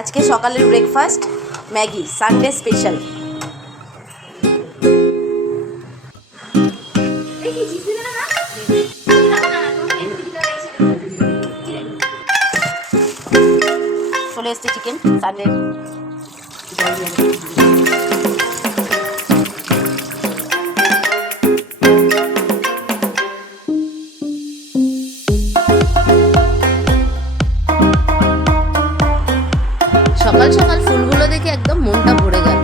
আজকে সকালের breakfast Maggi, Sunday special. চলে এসছে চিকেন সানডে। সকাল সকাল ফুলগুলো দেখে একদম মনটা ভরে গেল।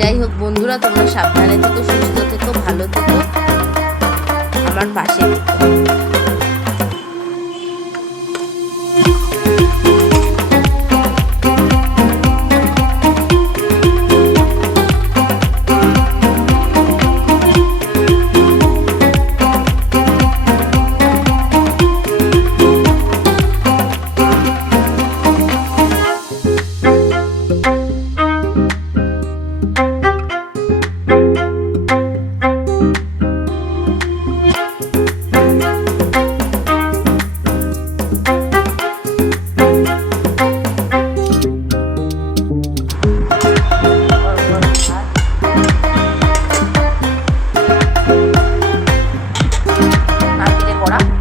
যাই হোক বন্ধুরা, তোমরা সাবধানে থেকো, সুস্থ থেকো, ভালো থেকো, আমার পাশে থেকো। নারকেলের বড়া।